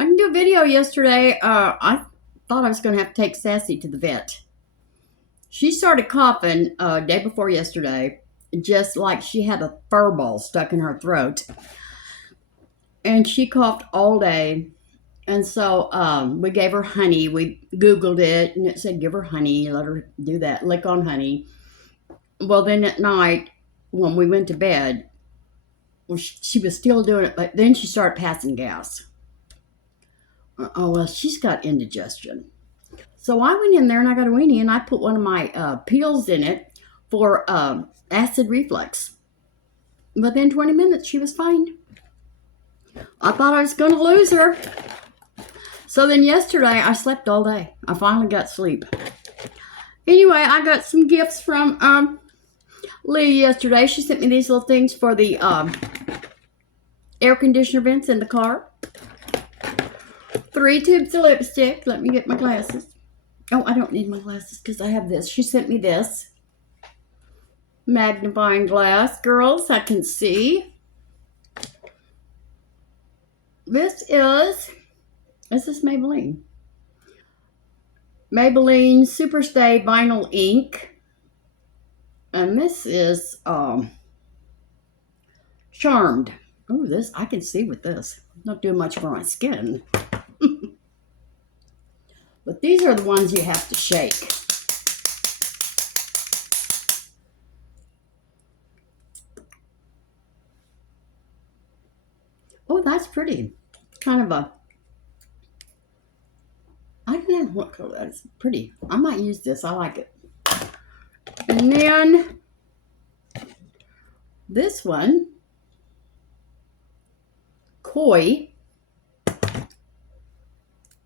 I didn't do a video yesterday. I thought I was going to have to take Sassy to the vet. She started coughing day before yesterday, just like she had a fur ball stuck in her throat. And she coughed all day. And so we gave her honey. We Googled it, and it said give her honey. Let her do that, lick on honey. Well, then at night, when we went to bed, she was still doing it, but then she started passing gas. Oh, well, she's got indigestion. So I went in there and I got a weenie and I put one of my peels in it for acid reflux. Within 20 minutes, she was fine. I thought I was going to lose her. So then yesterday, I slept all day. I finally got sleep. Anyway, I got some gifts from Lee yesterday. She sent me these little things for the air conditioner vents in the car. 3 tubes of lipstick. Let me get my glasses. Oh, I don't need my glasses because I have this. She sent me this magnifying glass. Girls, I can see. This is Maybelline. Maybelline Superstay Vinyl Ink. And this is Charmed. Oh, this, I can see with this. Not doing much for my skin. But these are the ones you have to shake. Oh, that's pretty. Kind of a, I don't know what color that is. Pretty. I might use this. I like it. And then this one, Koi.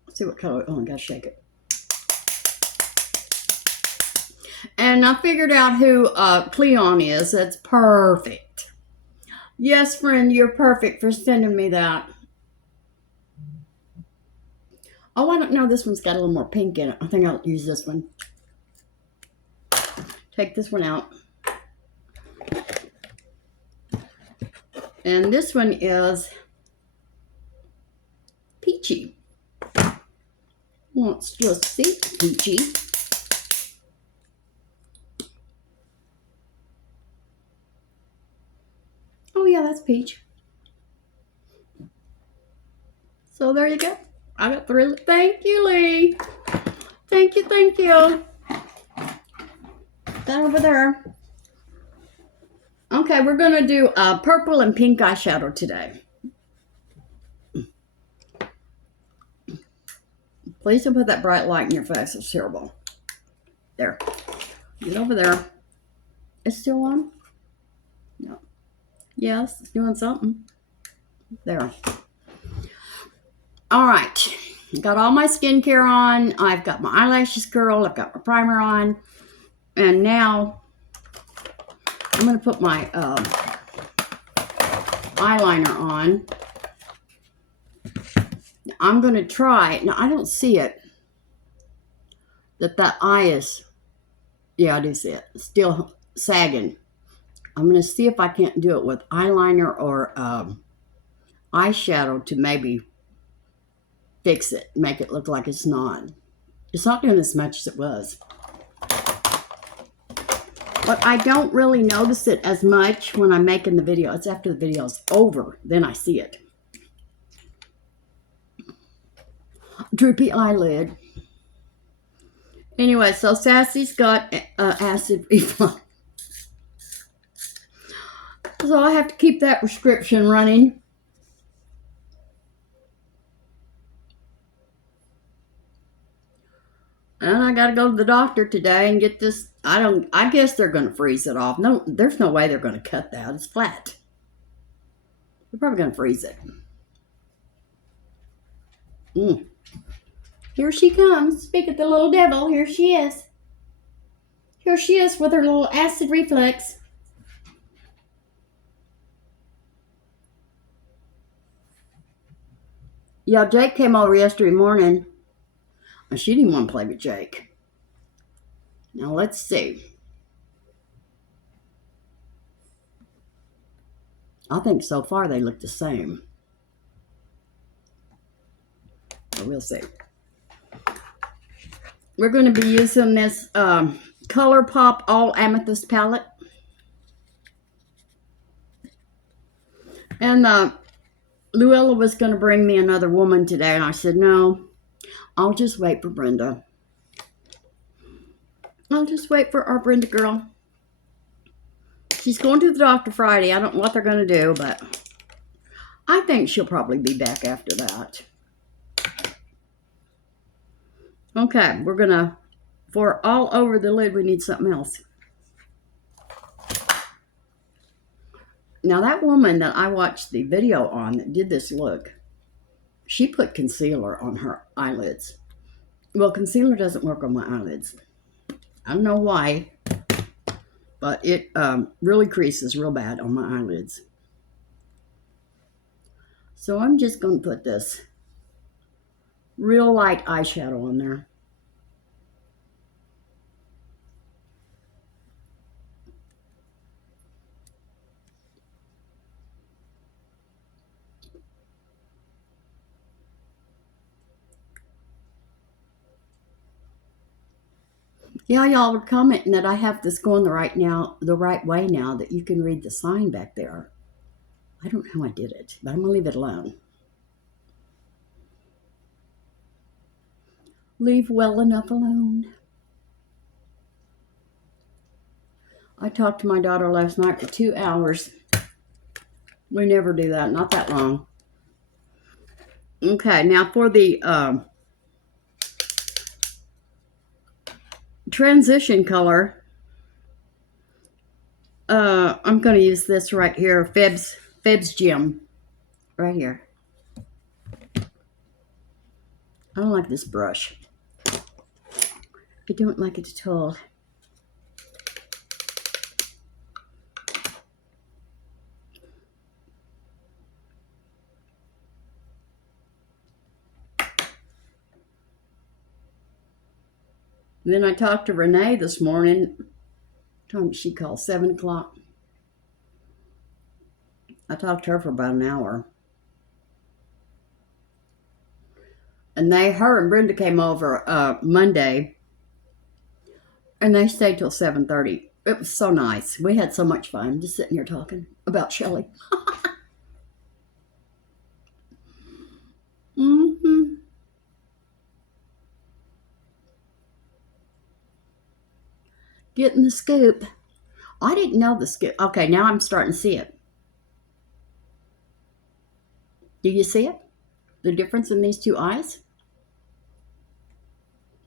Let's see what color. Oh, I gotta shake it. And I figured out who Cleon is. That's perfect. Yes, friend, you're perfect for sending me that. Oh, I don't know. This one's got a little more pink in it. I think I'll use this one. Take this one out. And this one is Peachy. Let's just see. Peachy. Oh, yeah, that's peach. So there you go. I got 3. Thank you, Lee. Thank you, thank you. That over there. Okay, we're going to do purple and pink eyeshadow today. Please don't put that bright light in your face. It's terrible. There. Get over there. It's still on? No. Yes, it's doing something. There. All right. Got all my skincare on. I've got my eyelashes curled. I've got my primer on. And now I'm going to put my eyeliner on. I'm going to try. Now, I don't see it. That eye is, yeah, I do see it. It's still sagging. I'm going to see if I can't do it with eyeliner or eyeshadow to maybe fix it, make it look like it's not. It's not doing as much as it was. But I don't really notice it as much when I'm making the video. It's after the video's over, then I see it. Droopy eyelid. Anyway, so Sassy's got acid reflux. So I have to keep that prescription running. And I got to go to the doctor today and get this. I guess they're going to freeze it off. No, there's no way they're going to cut that. It's flat. They're probably going to freeze it. Here she comes. Speak of the little devil. Here she is. Here she is with her little acid reflux. Yeah, Jake came over yesterday morning. And she didn't want to play with Jake. Now let's see. I think so far they look the same. we'll see. We're going to be using this ColourPop All Amethyst palette. And Luella was going to bring me another woman today, and I said, no, I'll just wait for Brenda. I'll just wait for our Brenda girl. She's going to the doctor Friday. I don't know what they're going to do, but I think she'll probably be back after that. Okay, we're going to, for all over the lid, we need something else. Now, that woman that I watched the video on that did this look, she put concealer on her eyelids. Well, concealer doesn't work on my eyelids. I don't know why, but it really creases real bad on my eyelids. So I'm just going to put this real light eyeshadow on there. Yeah, y'all were commenting that I have this going the right way now, that you can read the sign back there. I don't know how I did it, but I'm going to leave it alone. Leave well enough alone. I talked to my daughter last night for 2 hours. We never do that, not that long. Okay, now for the transition color, I'm going to use this right here, Feb's Gem, right here. I don't like this brush. I don't like it at all. Then I talked to Renee this morning. Time she called, 7 o'clock. I talked to her for about an hour. And her and Brenda came over Monday, and they stayed till 7:30. It was so nice. We had so much fun just sitting here talking about Shelley. Mm-hmm. Getting the scoop. I didn't know the scoop. Okay, now I'm starting to see it. Do you see it? The difference in these two eyes?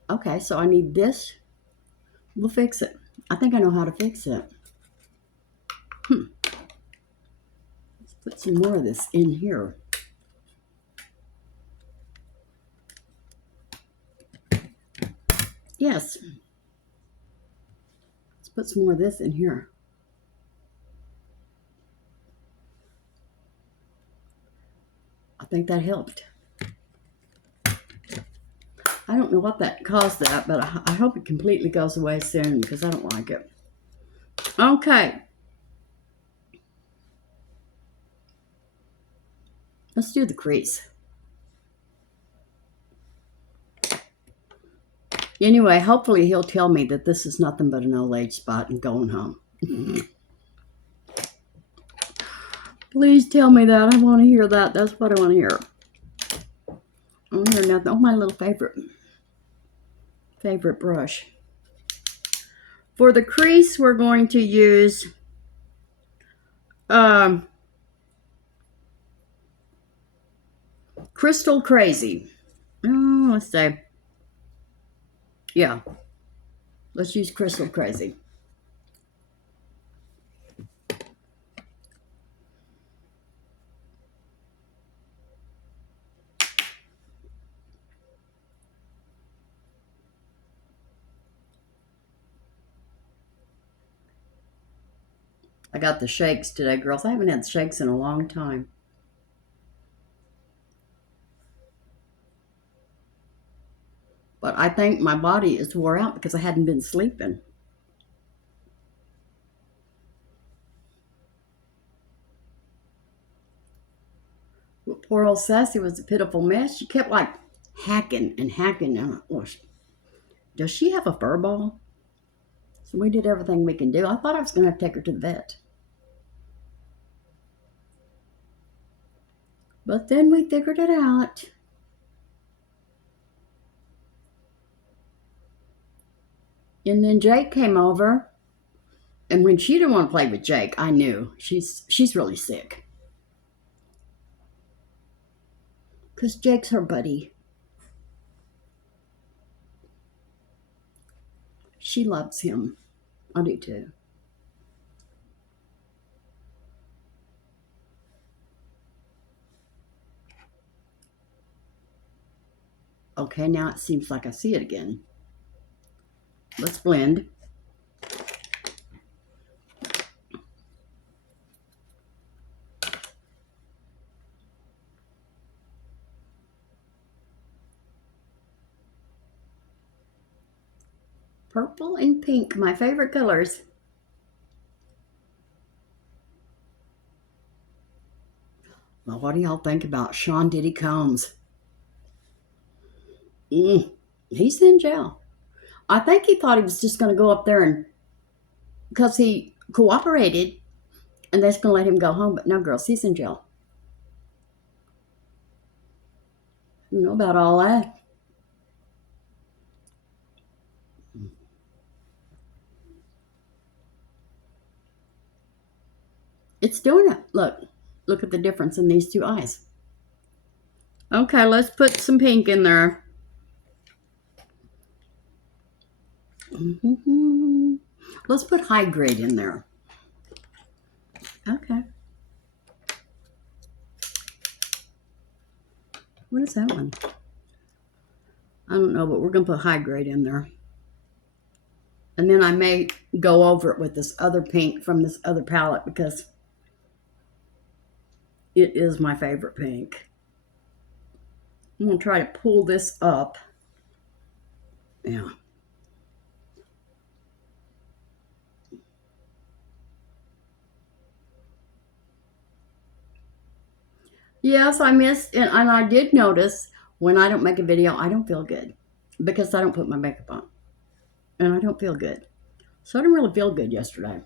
Okay, so I need this. We'll fix it. I think I know how to fix it. Let's put some more of this in here. Yes. Let's put some more of this in here. I think that helped. I don't know what that caused that, but I hope it completely goes away soon because I don't like it. Okay. Let's do the crease. Anyway, hopefully he'll tell me that this is nothing but an old age spot and going home. Please tell me that. I want to hear that. That's what I want to hear. I want to hear nothing. Oh, my little favorite brush. For the crease, we're going to use Crystal Crazy. Oh, let's say, yeah. Let's use Crystal Crazy. I got the shakes today, girls. I haven't had shakes in a long time. But I think my body is wore out because I hadn't been sleeping. Poor old Sassy was a pitiful mess. She kept like hacking and hacking. And, well, does she have a fur ball? So we did everything we can do. I thought I was going to have to take her to the vet. But then we figured it out. And then Jake came over. And when she didn't want to play with Jake, I knew she's really sick. Because Jake's her buddy. She loves him. I do too. Okay, now it seems like I see it again. Let's blend. Purple and pink, my favorite colors. Well, what do y'all think about Sean Diddy Combs? He's in jail. I think he thought he was just going to go up there and, because he cooperated, and they're going to let him go home. But no, girls, he's in jail. You know about all that. It's doing it. Look at the difference in these two eyes. Okay, let's put some pink in there. Let's put high grade in there. Okay. What is that one? I don't know, but we're going to put high grade in there. And then I may go over it with this other pink from this other palette because it is my favorite pink. I'm going to try to pull this up. Yeah. Yes, I missed, and I did notice when I don't make a video, I don't feel good because I don't put my makeup on, and I don't feel good. So I didn't really feel good yesterday.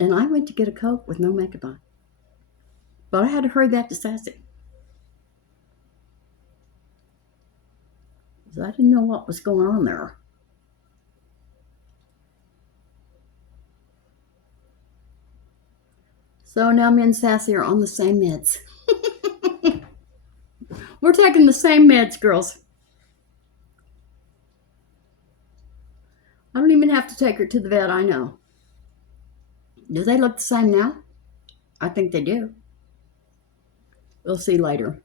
And I went to get a Coke with no makeup on, but I had to hurry back to Sassy. So I didn't know what was going on there. So now me and Sassy are on the same meds. We're taking the same meds, girls. I don't even have to take her to the vet, I know. Do they look the same now? I think they do. We'll see later.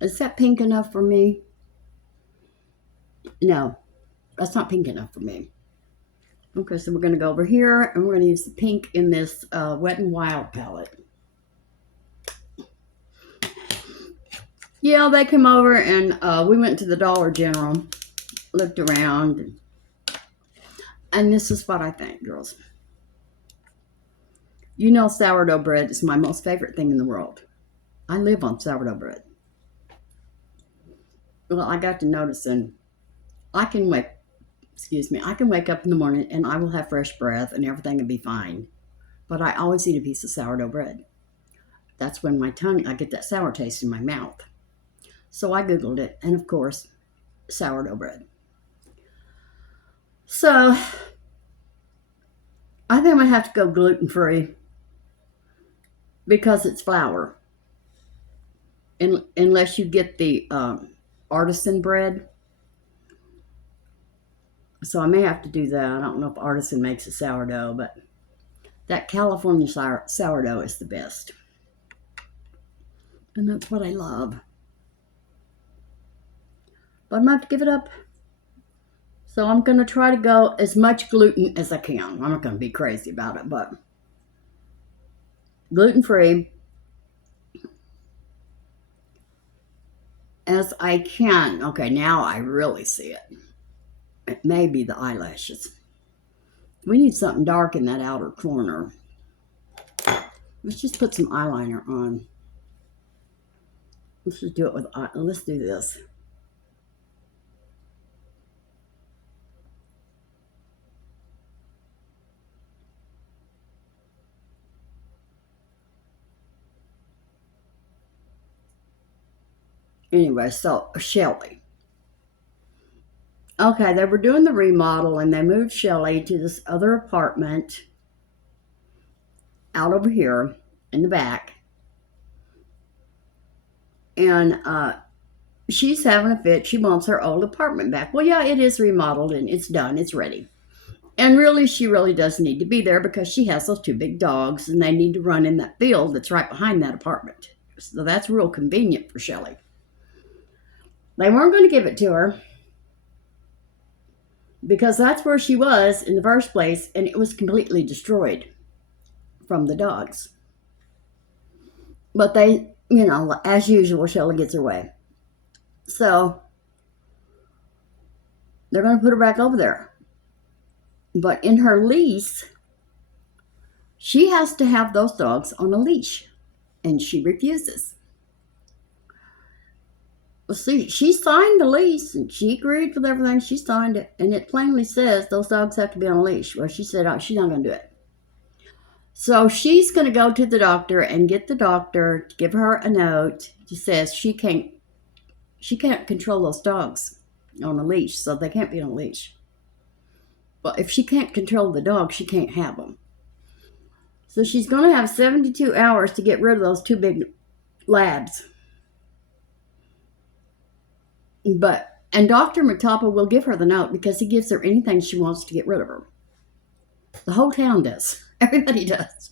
Is that pink enough for me? No, that's not pink enough for me. Okay, so we're going to go over here, and we're going to use the pink in this Wet n Wild palette. Yeah, they came over, and we went to the Dollar General, looked around, and this is what I think, girls. You know sourdough bread is my most favorite thing in the world. I live on sourdough bread. Well, I got to noticing I can wake up in the morning and I will have fresh breath and everything will be fine. But I always eat a piece of sourdough bread. That's when I get that sour taste in my mouth. So I Googled it, and of course, sourdough bread. So I think I'm going to have to go gluten-free because it's flour. Unless you get the artisan bread. So I may have to do that. I don't know if Artisan makes a sourdough, but that California sourdough is the best. And that's what I love. But I'm going to have to give it up. So I'm going to try to go as much gluten as I can. I'm not going to be crazy about it, but gluten-free as I can. Okay, now I really see it. It may be the eyelashes. We need something dark in that outer corner. Let's just put some eyeliner on. Let's just do it with, let's do this. Anyway, so Shelly. Okay, they were doing the remodel and they moved Shelly to this other apartment out over here in the back. And she's having a fit. She wants her old apartment back. Well, yeah, it is remodeled and it's done. It's ready. And really, she really does need to be there because she has those two big dogs and they need to run in that field that's right behind that apartment. So that's real convenient for Shelly. They weren't going to give it to her because that's where she was in the first place, and it was completely destroyed from the dogs. But they, as usual, Shelly gets her way. So they're going to put her back over there. But in her lease, she has to have those dogs on a leash, and she refuses. Well, see, she signed the lease, and she agreed with everything. She signed it, and it plainly says those dogs have to be on a leash. Well, she said she's not going to do it. So she's going to go to the doctor and get the doctor to give her a note that says she can't control those dogs on a leash, so they can't be on a leash. But if she can't control the dog, she can't have them. So she's going to have 72 hours to get rid of those two big labs. And Dr. Matapa will give her the note because he gives her anything she wants to get rid of her. The whole town does. Everybody does.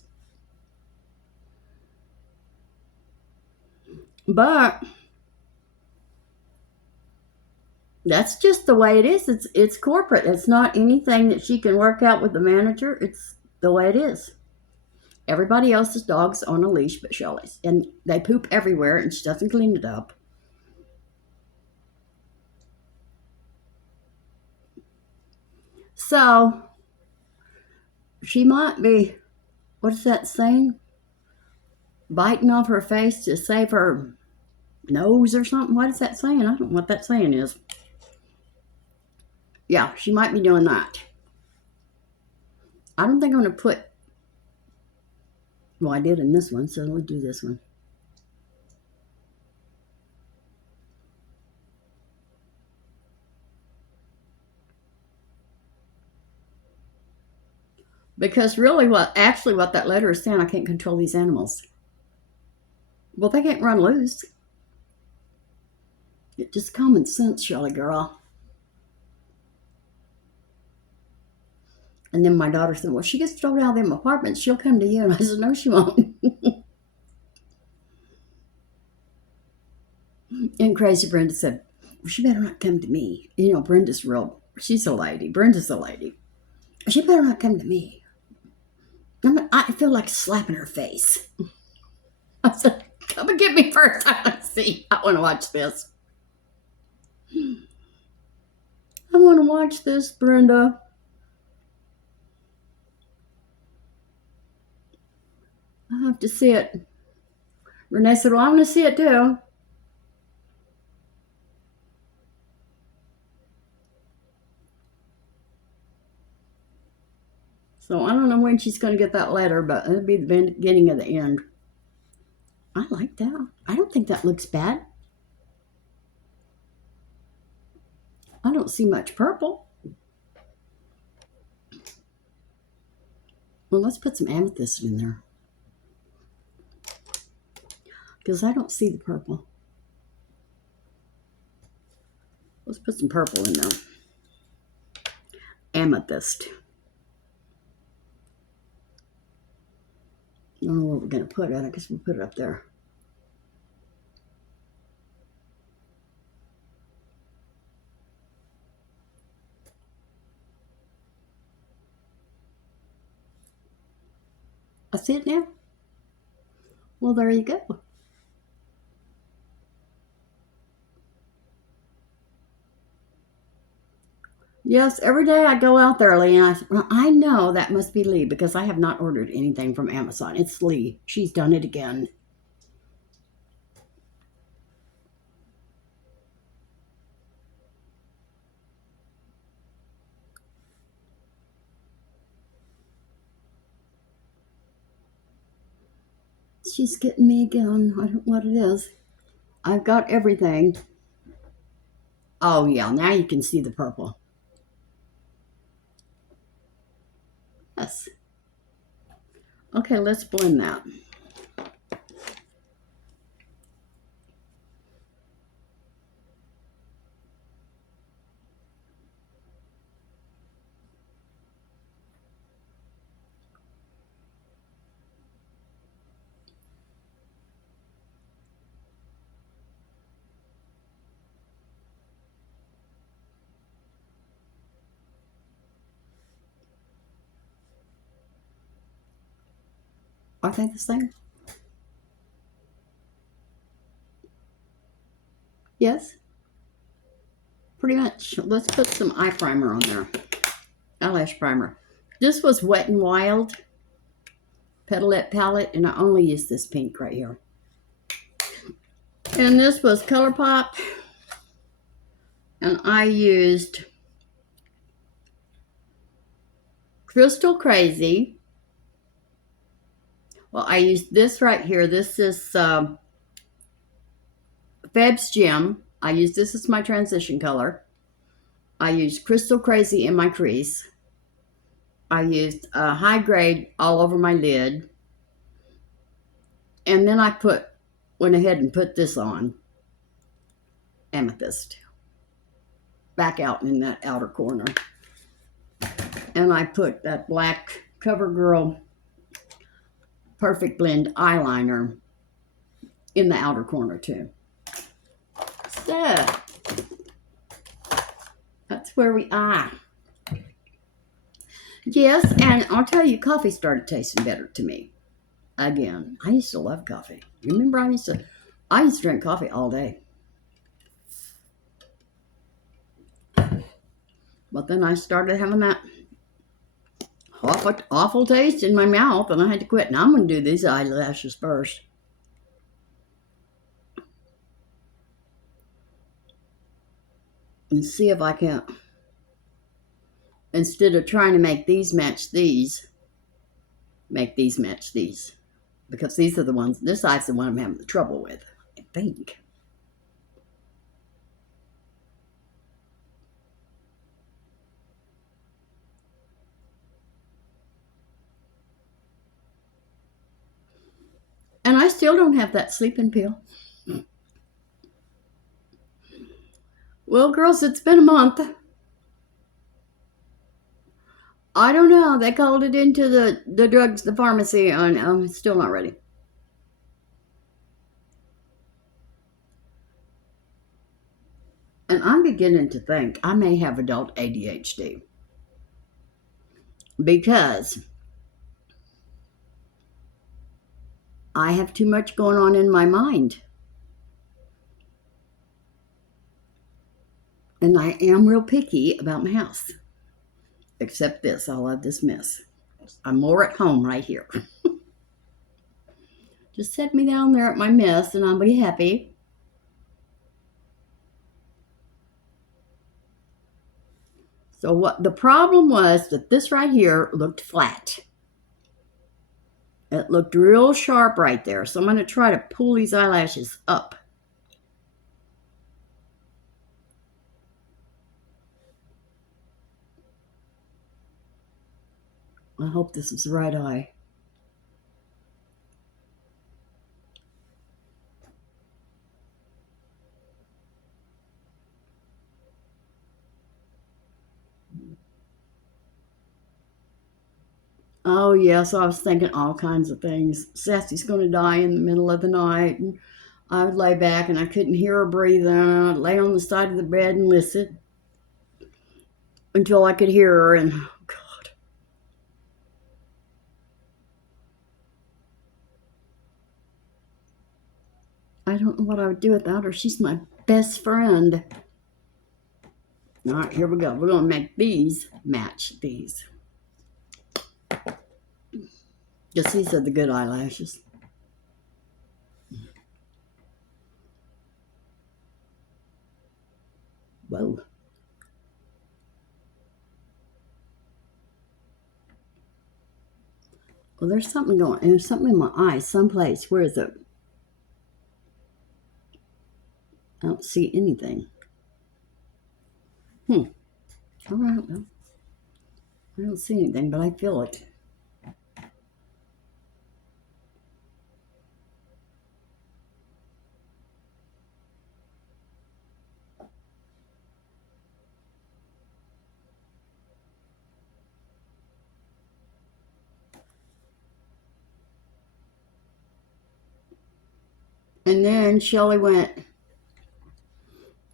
But that's just the way it is. It's corporate. It's not anything that she can work out with the manager. It's the way it is. Everybody else's dog's on a leash but Shelly's. And they poop everywhere and she doesn't clean it up. So she might be, what's that saying? Biting off her face to save her nose or something. What is that saying? I don't know what that saying is. Yeah, she might be doing that. I don't think I'm going to put, well, I did in this one, so we'll do this one. Because really what that letter is saying, I can't control these animals. Well, they can't run loose. It's just common sense, Shelly girl. And then my daughter said, well, she gets thrown out of them apartments, she'll come to you. And I said, no, she won't. And crazy Brenda said, well, she better not come to me. She's a lady. Brenda's a lady. She better not come to me. I feel like slapping her face. I said, come and get me first. I want to see. I want to watch this. I want to watch this, Brenda. I have to see it. Renee said, well, I want to see it too. So I don't know when she's going to get that letter, but it'll be the beginning of the end. I like that. I don't think that looks bad. I don't see much purple. Well, let's put some amethyst in there. Because I don't see the purple. Let's put some purple in there. Amethyst. I don't know where we're going to put it. I guess we'll put it up there. I see it now. Well, there you go. Yes, every day I go out there, Lee, and I said, well, I know that must be Lee because I have not ordered anything from Amazon. It's Lee. She's done it again. She's getting me again. I don't know what it is. I've got everything. Oh, yeah, now you can see the purple. Yes. Okay, let's blend that. Are they the same? Yes. Pretty much. Let's put some eye primer on there. Eyelash primer. This was Wet n Wild Petalette palette, and I only used this pink right here. And this was ColourPop, and I used Crystal Crazy. Well, I used this right here. This is Feb's Gem. I used this as my transition color. I used Crystal Crazy in my crease. I used High Grade all over my lid. And then I went ahead and put this on, Amethyst, back out in that outer corner. And I put that black CoverGirl Perfect Blend eyeliner in the outer corner too. So, that's where we are. Yes, and I'll tell you, coffee started tasting better to me. Again, I used to love coffee. Remember, I used to drink coffee all day. But then I started having that awful taste in my mouth, and I had to quit. Now I'm going to do these eyelashes first. And see if I can, instead of trying to make these match these, make these match these. Because these are the ones, this eye's the one I'm having the trouble with, I think. And I still don't have that sleeping pill. Well, girls, it's been a month. I don't know. They called it into the drugs, the pharmacy, and it's still not ready. And I'm beginning to think I may have adult ADHD. Because I have too much going on in my mind. And I am real picky about my house. Except this, I love this mess. I'm more at home right here. Just set me down there at my mess and I'll be happy. So what the problem was that this right here looked flat. It looked real sharp right there. So I'm going to try to pull these eyelashes up. I hope this is the right eye. Oh, yes, I was thinking all kinds of things. Sassy's going to die in the middle of the night. And I would lay back and I couldn't hear her breathing. I'd lay on the side of the bed and listen until I could hear her. And oh, God. I don't know what I would do without her. She's my best friend. All right, here we go. We're going to make these match these. Because these are the good eyelashes. Whoa. Well, there's something going on. There's something in my eye someplace. Where is it? I don't see anything. All right, well, I don't see anything, but I feel it. And then Shelly went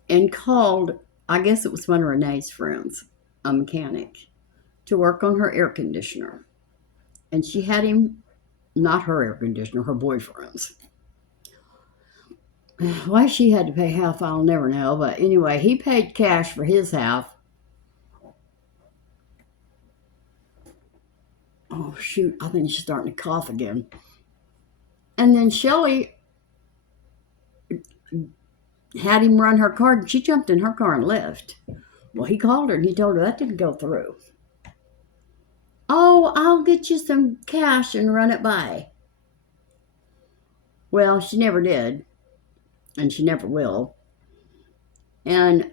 and called, I guess it was one of Renee's friends, a mechanic, to work on her air conditioner. And she had him, not her air conditioner, her boyfriend's. Why she had to pay half, I'll never know. But anyway, he paid cash for his half. Oh, shoot, I think she's starting to cough again. And then Shelly had him run her card, and she jumped in her car and left. Well, he called her, and he told her that didn't go through. Oh, I'll get you some cash and run it by. Well, she never did, and she never will. And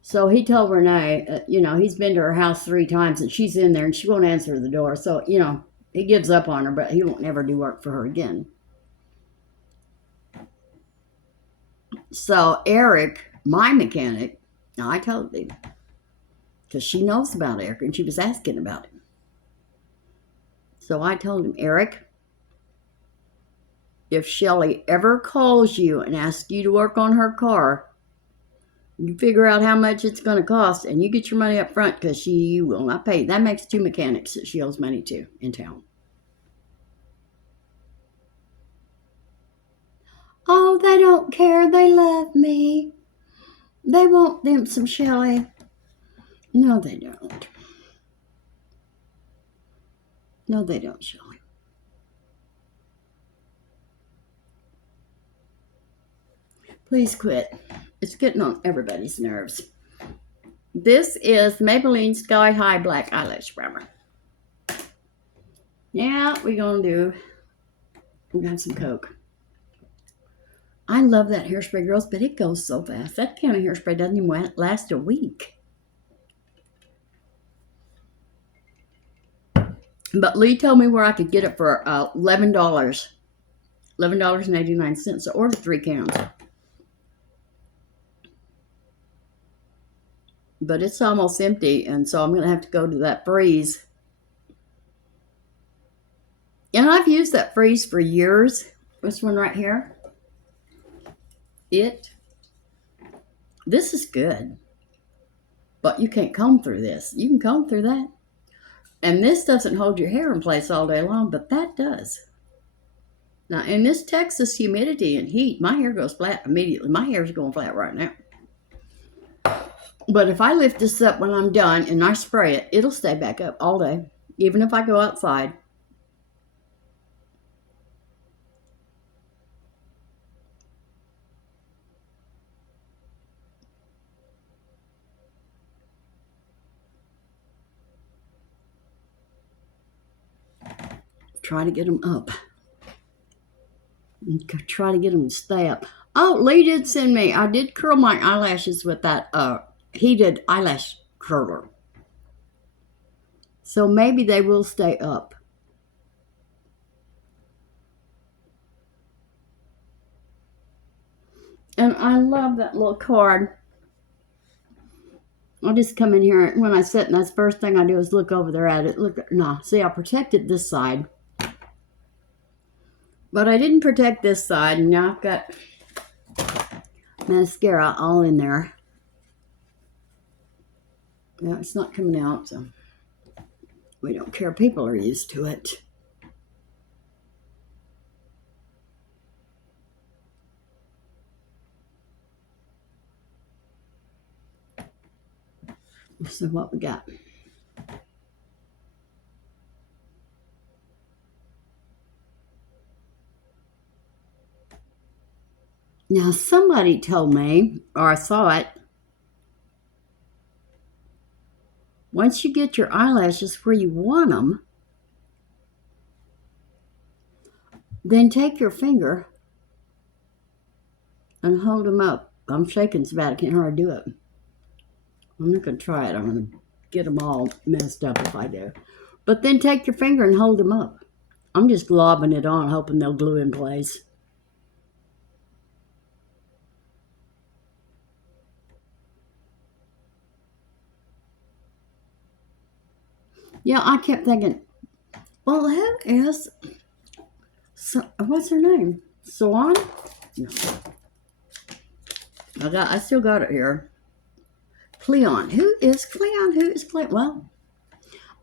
so he told Renee, he's been to her house 3 times, and she's in there, and she won't answer the door. So, he gives up on her, but he won't ever do work for her again. So Eric, my mechanic, I told him, because she knows about Eric, and she was asking about him. So I told him, Eric, if Shelly ever calls you and asks you to work on her car, you figure out how much it's going to cost, and you get your money up front, because she will not pay. That makes 2 mechanics that she owes money to in town. Oh, they don't care. They love me. They want them some Shelly. No, they don't. No, they don't, Shelly. Please quit. It's getting on everybody's nerves. This is Maybelline Sky High Black Eyelash Primer. Yeah, we got some Coke. I love that hairspray, girls, but it goes so fast. That kind of hairspray doesn't even last a week. But Lee told me where I could get it for $11. $11.89. So order 3 cans. But it's almost empty, and so I'm going to have to go to that freeze. And I've used that freeze for years. This one right here. This is good. But you can't comb through this. You can comb through that. And this doesn't hold your hair in place all day long, but that does. Now, in this Texas humidity and heat, my hair goes flat immediately. My hair is going flat right now. But if I lift this up when I'm done and I spray it, it'll stay back up all day, even if I go outside. Try to get them up. Try to get them to stay up. Oh, Lee did send me. I did curl my eyelashes with that heated eyelash curler. So maybe they will stay up. And I love that little card. I'll just come in here, and when I sit, and that's the first thing I do is look over there at it. See, I protected this side. But I didn't protect this side, and now I've got mascara all in there. Yeah, it's not coming out, so we don't care. People are used to it. Let's see what we got. Now, somebody told me, or I saw it, once you get your eyelashes where you want them, then take your finger and hold them up. I'm shaking so bad I can't hardly do it. I'm not going to try it. I'm going to get them all messed up if I do. But then take your finger and hold them up. I'm just globbing it on, hoping they'll glue in place. Yeah, I kept thinking, well, who is, what's her name? Swan? No. I still got it here. Cleon. Who is Cleon? Who is Cleon? Well,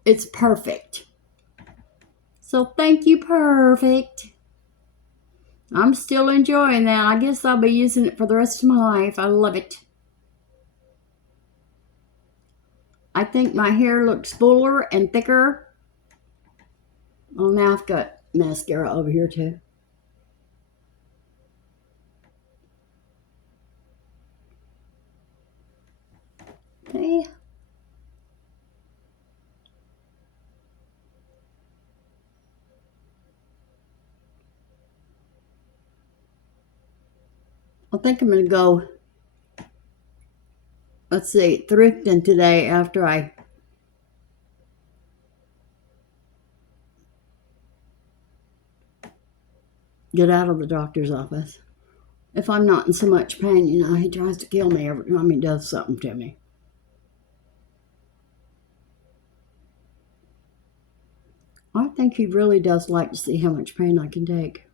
it's Perfect. So thank you, Perfect. I'm still enjoying that. I guess I'll be using it for the rest of my life. I love it. I think my hair looks fuller and thicker. Well, now I've got mascara over here too. Okay. I think I'm going to go, let's see, thrifting today after I get out of the doctor's office. If I'm not in so much pain, you know, he tries to kill me every time he does something to me. I think he really does like to see how much pain I can take.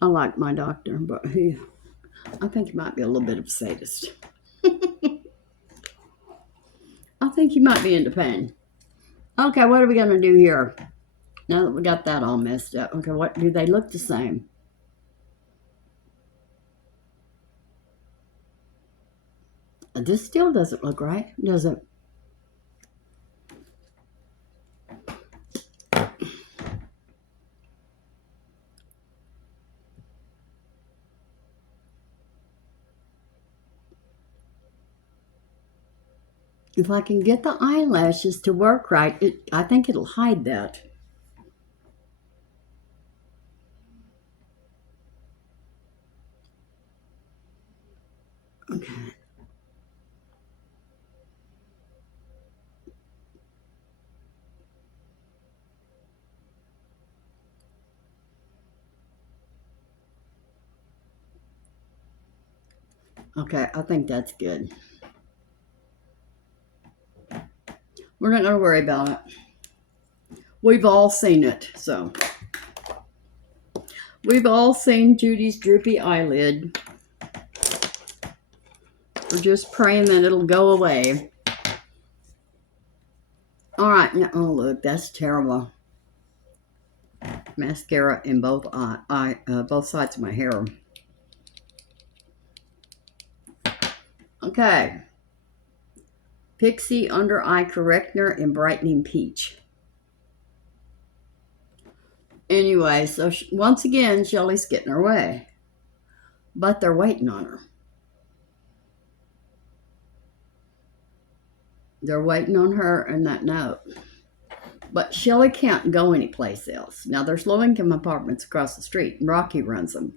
I like my doctor, but I think he might be a little bit of a sadist. I think he might be into pain. Okay, what are we going to do here? Now that we got that all messed up. Okay, what do they look the same? This still doesn't look right, does it? If I can get the eyelashes to work right, I think it'll hide that. Okay. Okay, I think that's good. We're not going to worry about it. We've all seen it, so. We've all seen Judy's droopy eyelid. We're just praying that it'll go away. All right, now, oh look, that's terrible. Mascara in both both sides of my hair. Okay. Pixi Under Eye Corrector in Brightening Peach. Anyway, so once again, Shelly's getting her way. But they're waiting on her. They're waiting on her and that note. But Shelly can't go anyplace else. Now, there's low-income apartments across the street, and Rocky runs them.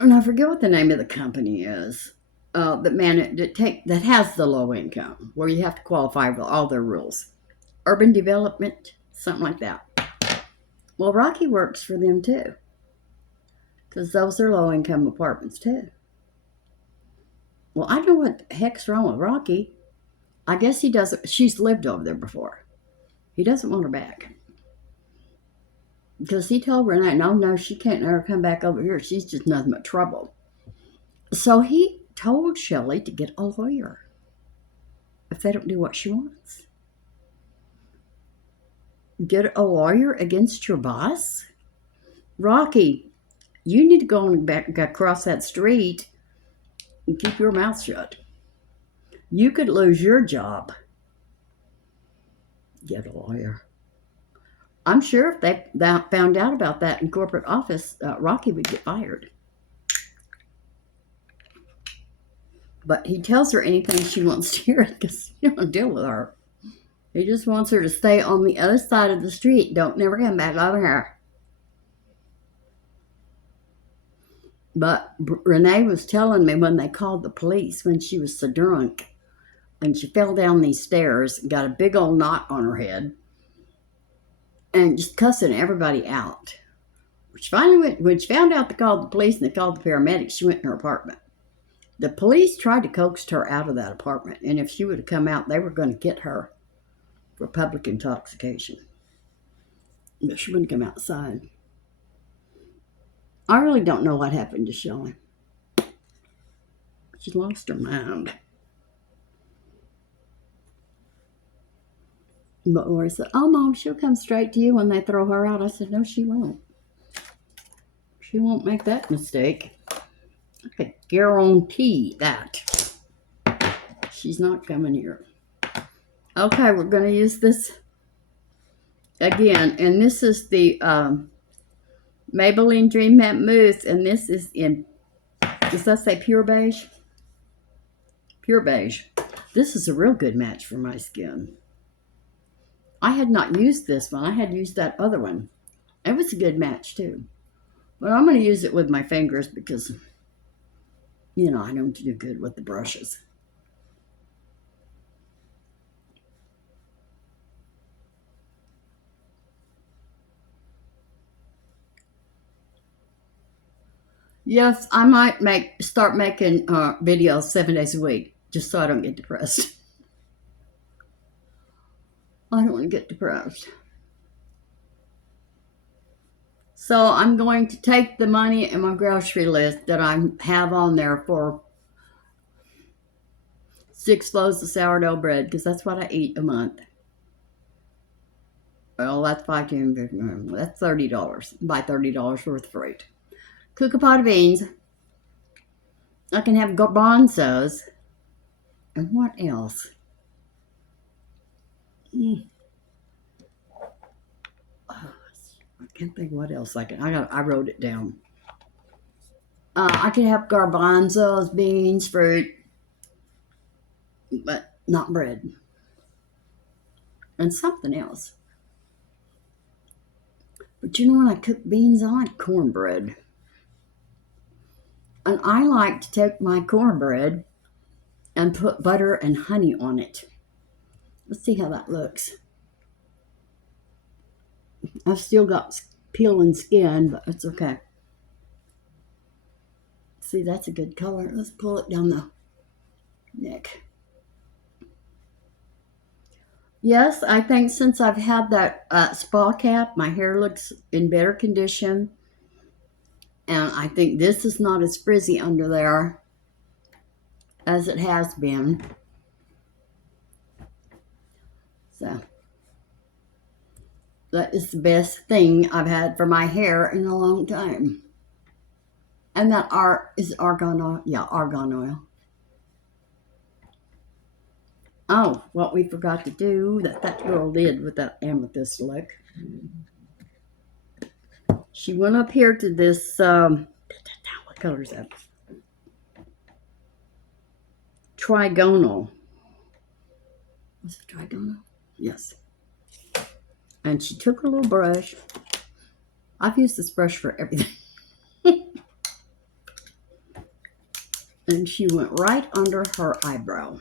And I forget what the name of the company is. That has the low income, where you have to qualify for all their rules. Urban development, something like that. Well, Rocky works for them too, because those are low income apartments too. Well, I don't know what the heck's wrong with Rocky. I guess he doesn't. She's lived over there before. He doesn't want her back. Because he told Renee, no, she can't never come back over here. She's just nothing but trouble. So he told Shelly to get a lawyer if they don't do what she wants. Get a lawyer against your boss? Rocky, you need to go on back across that street and keep your mouth shut. You could lose your job. Get a lawyer. I'm sure if they found out about that in corporate office, Rocky would get fired. But he tells her anything she wants to hear because he don't deal with her. He just wants her to stay on the other side of the street. Don't never come back over here. But Renee was telling me when they called the police when she was so drunk and she fell down these stairs and got a big old knot on her head and just cussing everybody out. She finally went, when she found out they called the police and they called the paramedics, she went in her apartment. The police tried to coax her out of that apartment, and if she would have come out, they were going to get her for public intoxication. But she wouldn't come outside. I really don't know what happened to Shelley. She lost her mind. But Lori said, "Oh, Mom, she'll come straight to you when they throw her out." I said, "No, she won't. She won't make that mistake. I could guarantee that. She's not coming here." Okay, we're going to use this again. And this is the Maybelline Dream Matte Mousse. And this is in, does that say Pure Beige? Pure Beige. This is a real good match for my skin. I had not used this one. I had used that other one. It was a good match too. But I'm going to use it with my fingers because, you know, I don't do good with the brushes. Yes, I might start making videos 7 days a week just so I don't get depressed. I don't want to get depressed. So I'm going to take the money in my grocery list that I have on there for 6 loaves of sourdough bread because that's what I eat a month. Well, that's $15. That's $30. Buy $30 worth of fruit. Cook a pot of beans. I can have garbanzos. And what else? I can't think what else I can. I wrote it down. I can have garbanzos, beans, fruit, but not bread. And something else. But you know when I cook beans, I like cornbread. And I like to take my cornbread and put butter and honey on it. Let's see how that looks. I've still got peeling skin, but it's okay. See, that's a good color. Let's pull it down the neck. Yes, I think since I've had that spa cap, my hair looks in better condition. And I think this is not as frizzy under there as it has been. So that is the best thing I've had for my hair in a long time. And that is argan oil. Yeah, argan oil. Oh, what we forgot to do that girl did with that amethyst look. She went up here to this, what color is that? Trigonal. Was it trigonal? Yes. And she took her little brush. I've used this brush for everything. And she went right under her eyebrow.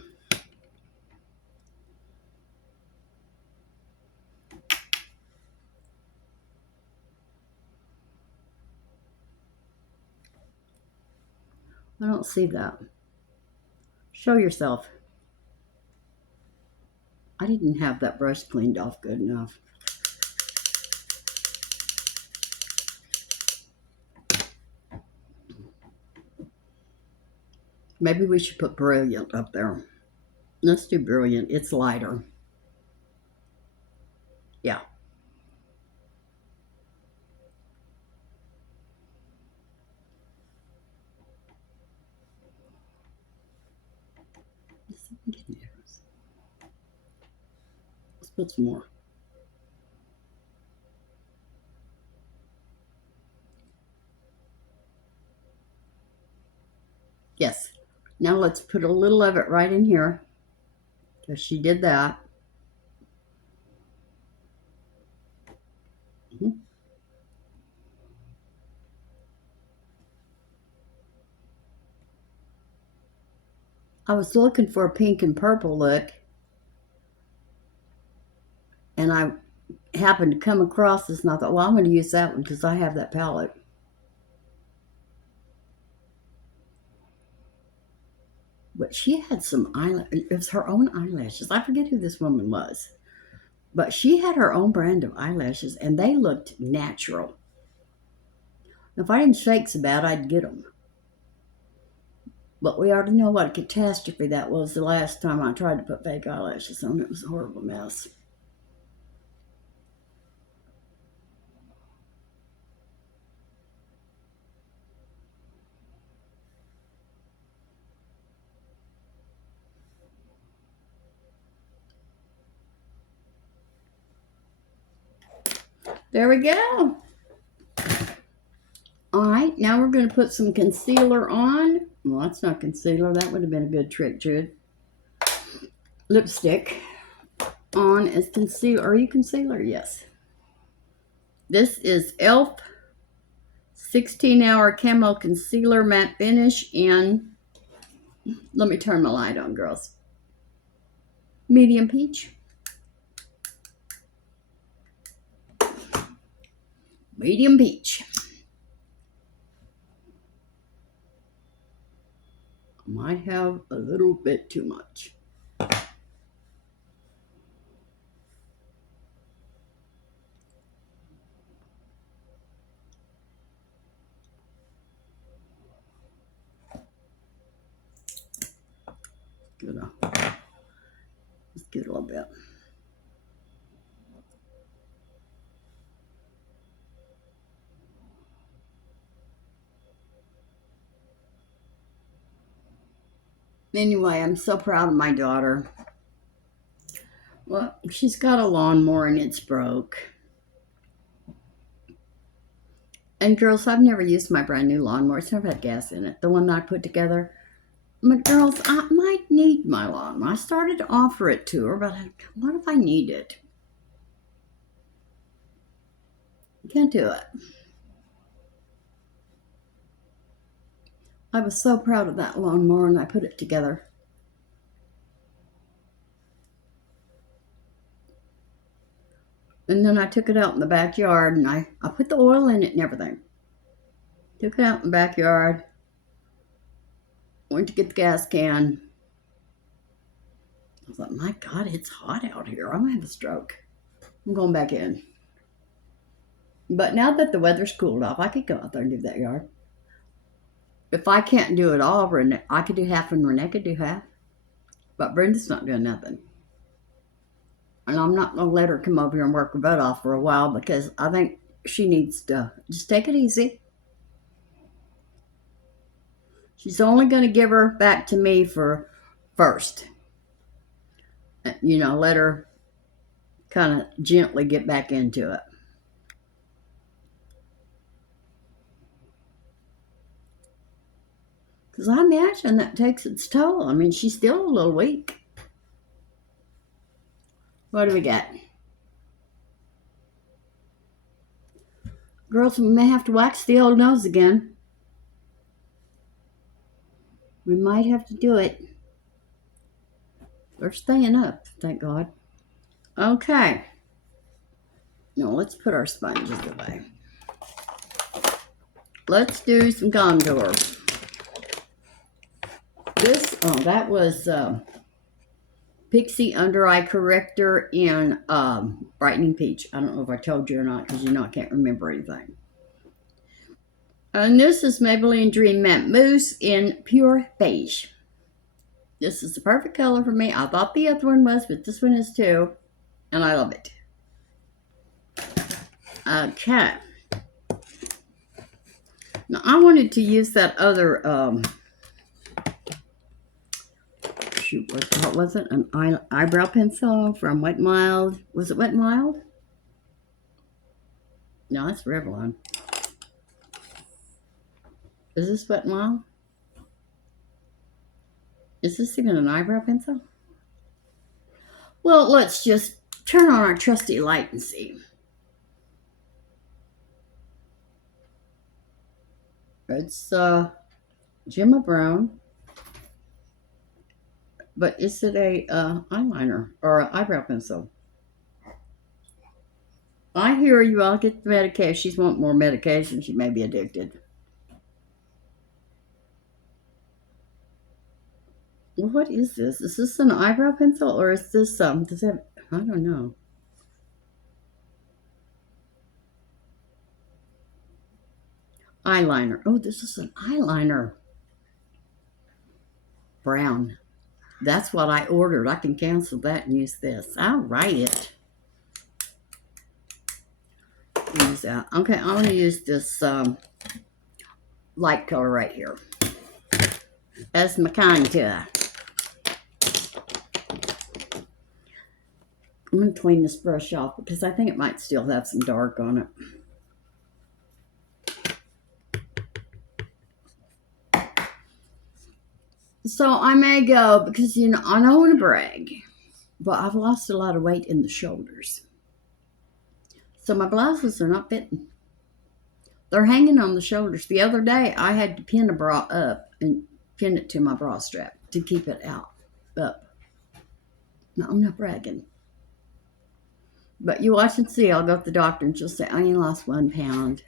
I don't see that. Show yourself. I didn't have that brush cleaned off good enough. Maybe we should put Brilliant up there. Let's do Brilliant. It's lighter. Yeah. Put some more. Yes. Now let's put a little of it right in here. Because she did that. I was looking for a pink and purple look. And I happened to come across this and I thought, well, I'm going to use that one because I have that palette. But she had some eyelashes. It was her own eyelashes. I forget who this woman was. But she had her own brand of eyelashes and they looked natural. If I didn't shake so bad, I'd get them. But we already know what a catastrophe that was the last time I tried to put fake eyelashes on. It was a horrible mess. There we go. All right, now we're going to put some concealer on. Well, that's not concealer. That would have been a good trick, Jude. Lipstick on as concealer. Are you concealer? Yes. This is e.l.f. 16-hour Camo Concealer Matte Finish in, let me turn my light on, girls, medium peach. Medium peach. Might have a little bit too much. Let's get a little bit. Anyway, I'm so proud of my daughter. Well, she's got a lawnmower and it's broke. And girls, I've never used my brand new lawnmower. It's never had gas in it. The one that I put together. But girls, I might need my lawnmower. I started to offer it to her, but what if I need it? Can't do it. I was so proud of that lawnmower and I put it together. And then I took it out in the backyard and I put the oil in it and everything. Took it out in the backyard. Went to get the gas can. I thought, my God, it's hot out here. I'm going to have a stroke. I'm going back in. But now that the weather's cooled off, I could go out there and do that yard. If I can't do it all, I could do half and Renee could do half. But Brenda's not doing nothing. And I'm not going to let her come over here and work her butt off for a while because I think she needs to just take it easy. She's only going to give her back to me for first. You know, let her kind of gently get back into it. Because I imagine that takes its toll. I mean, she's still a little weak. What do we got? Girls, we may have to wax the old nose again. We might have to do it. They're staying up, thank God. Okay. Now let's put our sponges away. Let's do some contour. That was Pixi Under Eye Corrector in Brightening Peach. I don't know if I told you or not because you know I can't remember anything. And this is Maybelline Dream Matte Mousse in Pure Beige. This is the perfect color for me. I thought the other one was, but this one is too. And I love it. Okay. Now I wanted to use that other shoot, what was it? An eyebrow pencil from Wet n Wild. Was it Wet n Wild? No, that's Revlon. Is this Wet n Wild? Is this even an eyebrow pencil? Well, let's just turn on our trusty light and see. It's Gemma Brown. But is it a eyeliner or an eyebrow pencil? I hear you. I'll get the medication. She's want more medication. She may be addicted. What is this? Is this an eyebrow pencil or is this does that, I don't know. Eyeliner. Oh, this is an eyeliner. Brown. That's what I ordered. I can cancel that and use this. I'll write it. Use that. Okay, I'm going to use this light color right here as my contour. I'm going to clean this brush off because I think it might still have some dark on it. So I may go because, you know, I don't want to brag, but I've lost a lot of weight in the shoulders. So my blouses are not fitting. They're hanging on the shoulders. The other day I had to pin a bra up and pin it to my bra strap to keep it out, up. No, I'm not bragging. But you watch and see. I'll go to the doctor and she'll say, I only lost 1 pound.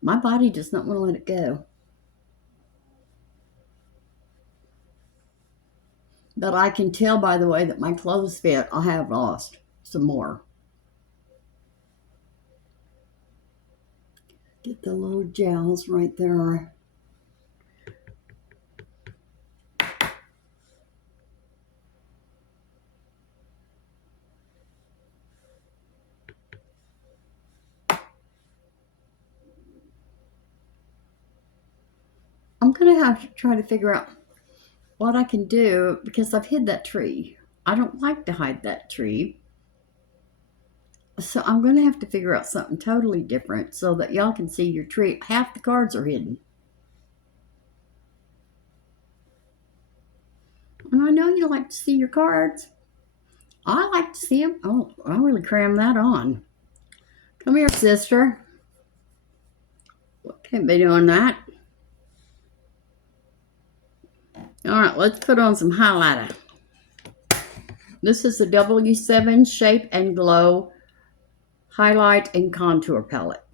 My body does not want to let it go. But I can tell by the way that my clothes fit, I have lost some more. Get the little gels right there. I'm going to have to try to figure out what I can do because I've hid that tree. I don't like to hide that tree. So I'm going to have to figure out something totally different so that y'all can see your tree. Half the cards are hidden. And I know you like to see your cards. I like to see them. Oh, I really cram that on. Come here, sister. Can't be doing that. All right, let's put on some highlighter. This is the W7 Shape and Glow Highlight and Contour Palette.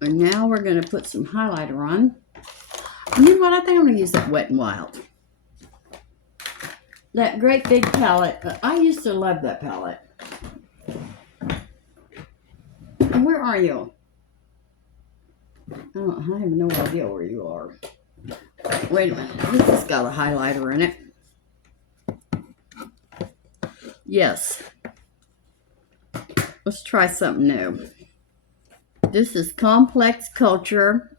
And now we're going to put some highlighter on. And you know what? I think I'm going to use that Wet n Wild. That great big palette. I used to love that palette. And where are you? Oh, I have no idea where you are. Wait a minute. This has got a highlighter in it. Yes. Let's try something new. This is Complex Culture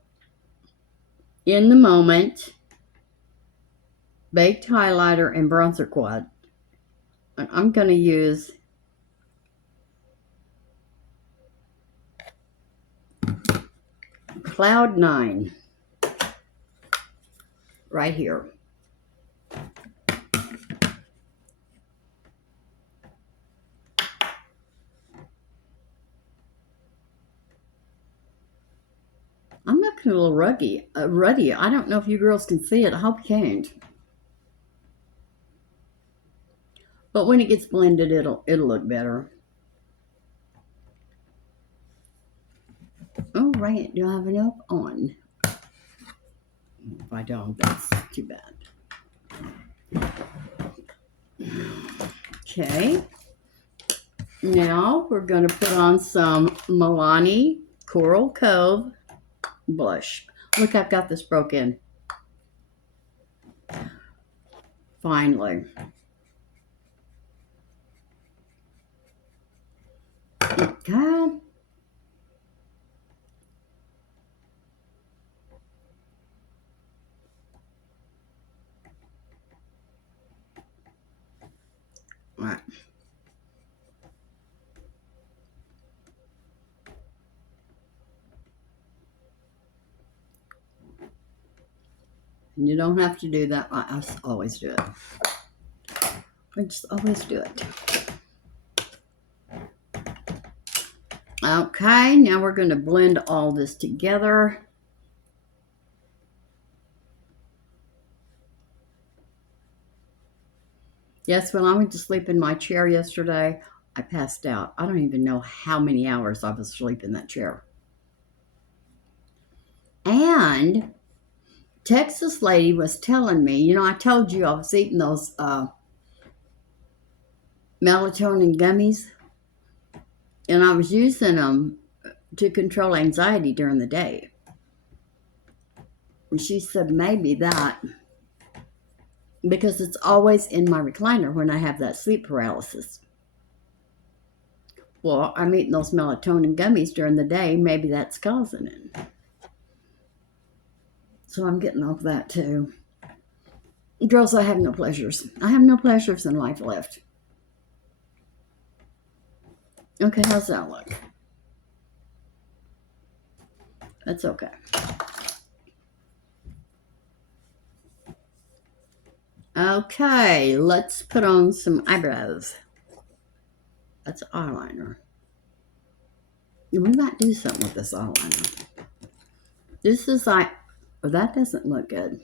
In the Moment Baked Highlighter and Bronzer Quad. And I'm going to use Cloud 9 right here. I'm looking a little ruddy. I don't know if you girls can see it. I hope you can't. But when it gets blended, it'll look better. All right, do I have enough on? If I don't, that's too bad. Okay. Now we're going to put on some Milani Coral Cove blush. Look, I've got this broken. Finally. Okay. You don't have to do that. I always do it. I just always do it. Okay, now we're going to blend all this together. Yes, when I went to sleep in my chair yesterday, I passed out. I don't even know how many hours I was asleep in that chair. And Texas lady was telling me, you know, I told you I was eating those melatonin gummies, and I was using them to control anxiety during the day. And she said maybe that, because it's always in my recliner when I have that sleep paralysis. Well, I'm eating those melatonin gummies during the day. Maybe that's causing it. So I'm getting off that too. Girls, I have no pleasures. I have no pleasures in life left. Okay, how's that look? That's okay. Okay, let's put on some eyebrows. That's eyeliner. We might do something with this eyeliner. This is oh, that doesn't look good.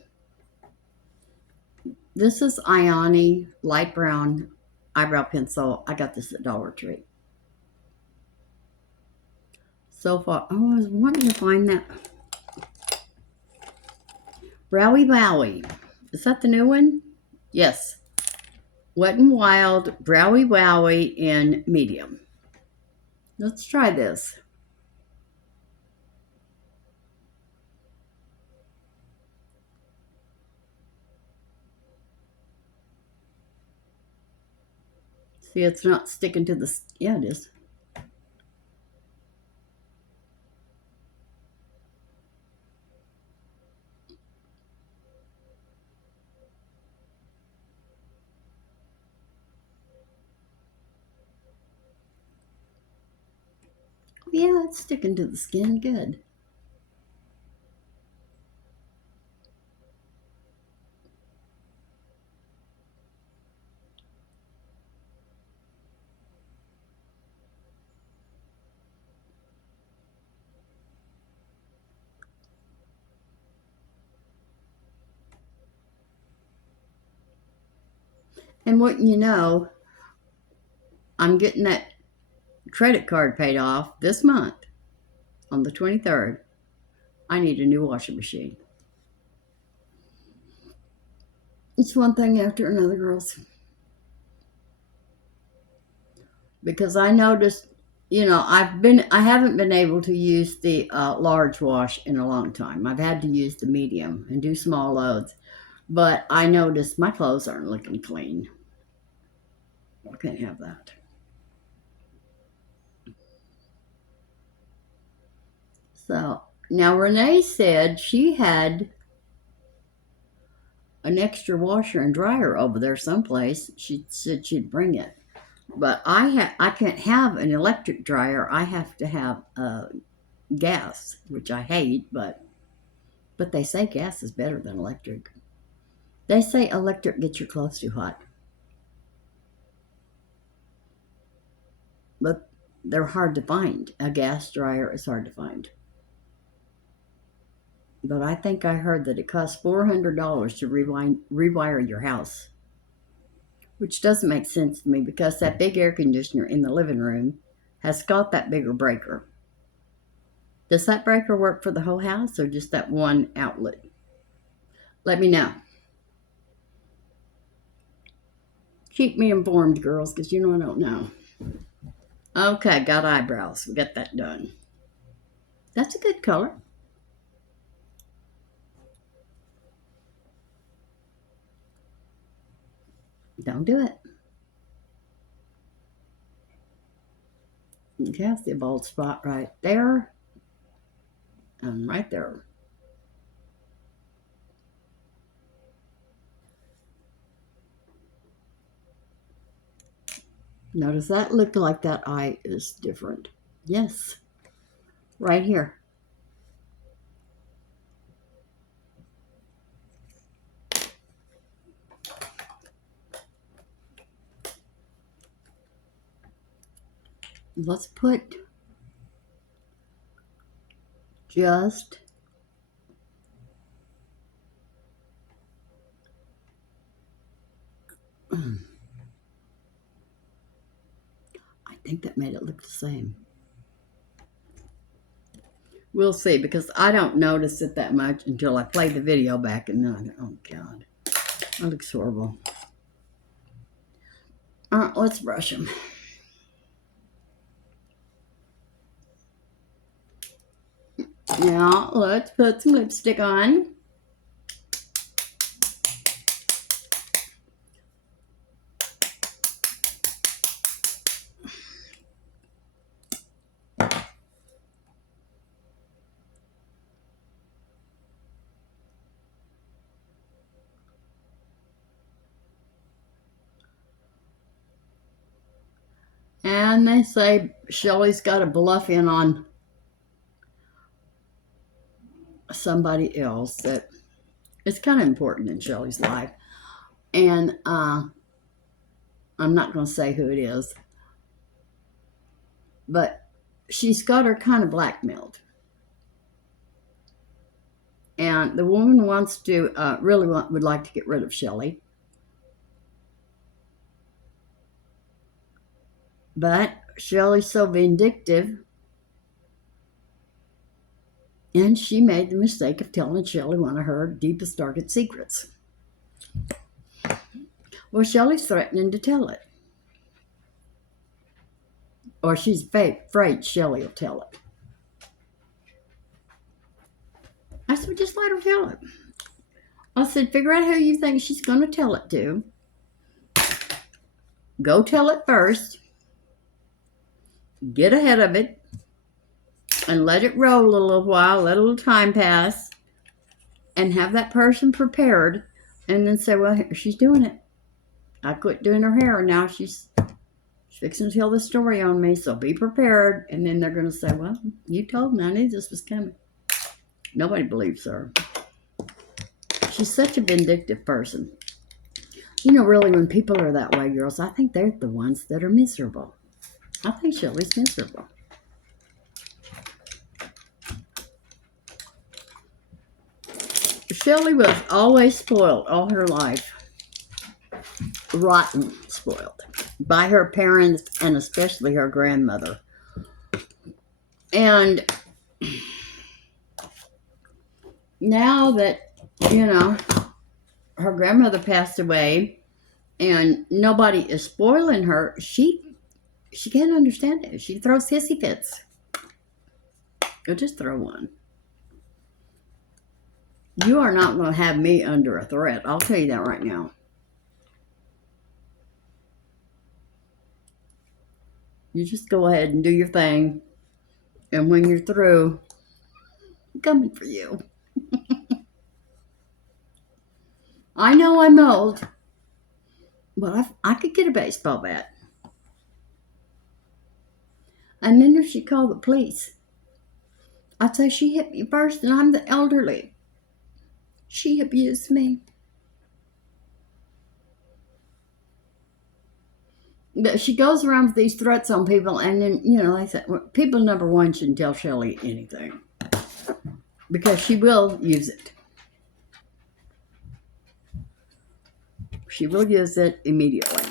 This is Ioni light brown eyebrow pencil. I got this at Dollar Tree. So far, oh, I was wanting to find that. Browy Wowie. Is that the new one? Yes. Wet n Wild Browy Wowie in medium. Let's try this. See, it's not sticking to the, yeah, it is. Yeah, it's sticking to the skin good. And wouldn't you know, I'm getting that credit card paid off this month on the 23rd. I need a new washing machine. It's one thing after another, girls. Because I noticed, you know, I haven't been able to use the large wash in a long time. I've had to use the medium and do small loads. But I noticed my clothes aren't looking clean. I can't have that. So now Renee said she had an extra washer and dryer over there someplace. She said she'd bring it. But I can't have an electric dryer. I have to have gas, which I hate, but they say gas is better than electric. They say electric gets your clothes too hot. But they're hard to find. A gas dryer is hard to find. But I think I heard that it costs $400 to rewire your house, which doesn't make sense to me because that big air conditioner in the living room has got that bigger breaker. Does that breaker work for the whole house or just that one outlet? Let me know. Keep me informed, girls, because you know I don't know. Okay, got eyebrows. We got that done. That's a good color. Don't do it. Okay, I see a bald spot right there. And right there. Now, does that look like that eye is different? Yes. Right here. Let's put just I think that made it look the same. We'll see, because I don't notice it that much until I play the video back, and then I go, oh God, that looks horrible. All right, let's brush them. Now let's put some lipstick on. And they say Shelly's got to bluff in on somebody else that is kind of important in Shelly's life. And I'm not going to say who it is, but she's got her kind of blackmailed. And the woman wants to, would like to get rid of Shelly. But Shelly's so vindictive, and she made the mistake of telling Shelly one of her deepest, darkest secrets. Well, Shelly's threatening to tell it. Or she's afraid Shelly will tell it. I said, just let her tell it. I said, figure out who you think she's going to tell it to. Go tell it first. Get ahead of it. And let it roll a little while. Let a little time pass. And have that person prepared. And then say, well, she's doing it. I quit doing her hair, and now she's fixing to tell the story on me, so be prepared. And then they're going to say, well, you told me. I knew this was coming. Nobody believes her. She's such a vindictive person. You know, really, when people are that way, girls, I think they're the ones that are miserable. I think Shelly's miserable. Shelly was always spoiled all her life. Rotten spoiled. By her parents, and especially her grandmother. And now that, you know, her grandmother passed away and nobody is spoiling her, she can't understand it. She throws hissy fits. Go just throw one. You are not going to have me under a threat. I'll tell you that right now. You just go ahead and do your thing. And when you're through, I'm coming for you. I know I'm old, but I could get a baseball bat. And then if she called the police, I'd say she hit me first and I'm the elderly. She abused me. But she goes around with these threats on people, and then, you know, they say, well, people number one shouldn't tell Shelly anything. Because she will use it. She will use it immediately.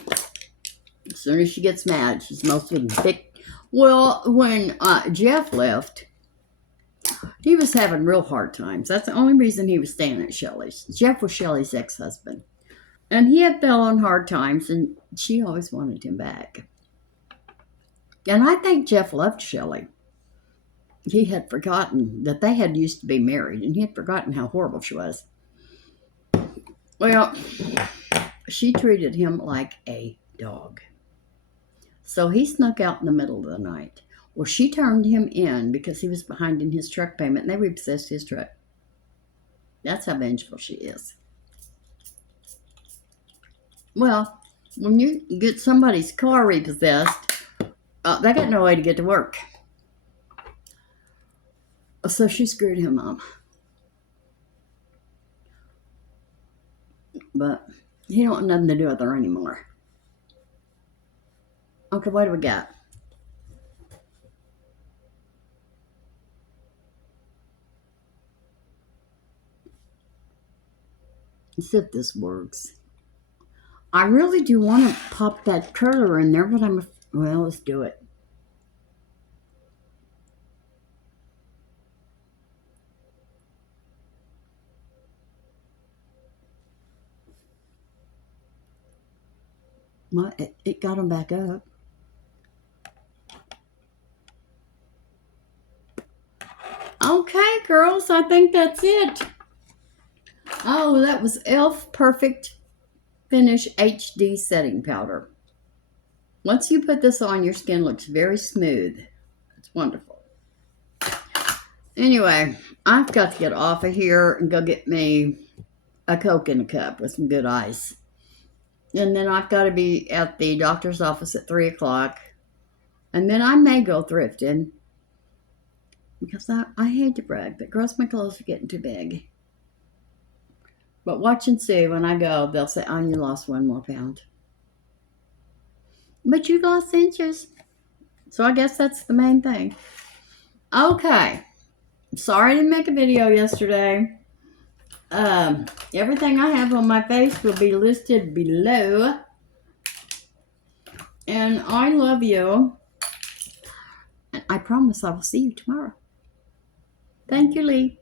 As soon as she gets mad, she's mostly thick. Well, when Jeff left, he was having real hard times. That's the only reason he was staying at Shelly's. Jeff was Shelly's ex-husband. And he had fell on hard times, and she always wanted him back. And I think Jeff loved Shelly. He had forgotten that they had used to be married, and he had forgotten how horrible she was. Well, she treated him like a dog. So he snuck out in the middle of the night. Well, she turned him in because he was behind in his truck payment, and they repossessed his truck. That's how vengeful she is. Well, when you get somebody's car repossessed, they got no way to get to work. So she screwed him up. But he don't want nothing to do with her anymore. Okay, what do we got? Let's see if this works. I really do want to pop that curler in there, but well, let's do it. Well, it got them back up. Okay, girls, I think that's it. Oh, that was e.l.f. Perfect Finish HD Setting Powder. Once you put this on, your skin looks very smooth. It's wonderful. Anyway, I've got to get off of here and go get me a Coke in a cup with some good ice. And then I've got to be at the doctor's office at 3 o'clock. And then I may go thrifting. Because I hate to brag, but girls, my clothes are getting too big. But watch and see, when I go, they'll say, oh, you lost 1 more pound. But you lost inches. So I guess that's the main thing. Okay. Sorry I didn't make a video yesterday. Everything I have on my face will be listed below. And I love you. And I promise I will see you tomorrow. Thank you, Lee.